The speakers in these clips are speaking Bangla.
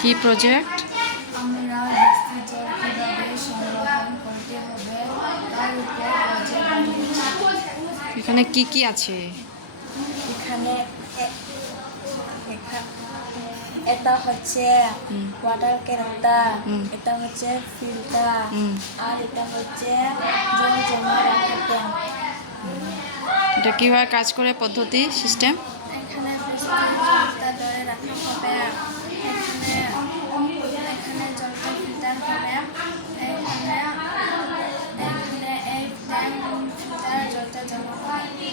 কি প্রজেক্ট? আমরা বৃষ্টির জল কিভাবে সংরক্ষণ করতে হবে তার উপর প্রজেক্ট বানিয়েছি। এখানে কি কি আছে? এখানে এটা হচ্ছে ওয়াটার ক্যারেক্টার, এটা হচ্ছে ফিল্টার, আর এটা হচ্ছে জল জমা রাখার ট্যাঙ্ক। এটা কিভাবে কাজ করে, পদ্ধতি, সিস্টেম? এখানে বৃষ্টির জলটা ধরে রাখা হবে, এখানে জলটা ফিল্টার হবে, এখানে এই ট্যাঙ্ক ফিল্টার জলটা জমা হবে।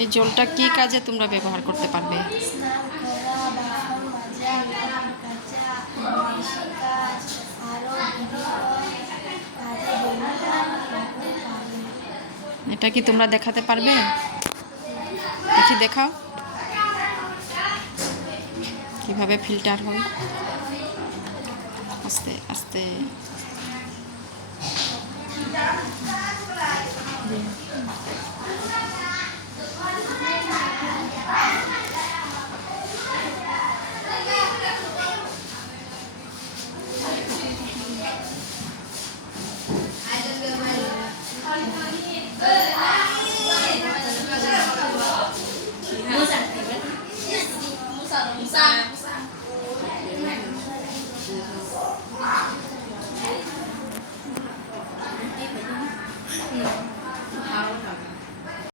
এই জলটা কি কাজে তোমরা ব্যবহার করতে পারবে? স্নান করা, বাসন মাজা, কাপড় কাচা, কৃষিকাজ, আরও বিভিন্ন কাজে ব্যবহার করতে পারি। এটা কি তোমরা দেখাতে পারবে? দেখি, দেখাও কিভাবে ফিল্টার হয়। আস্তে আস্তে।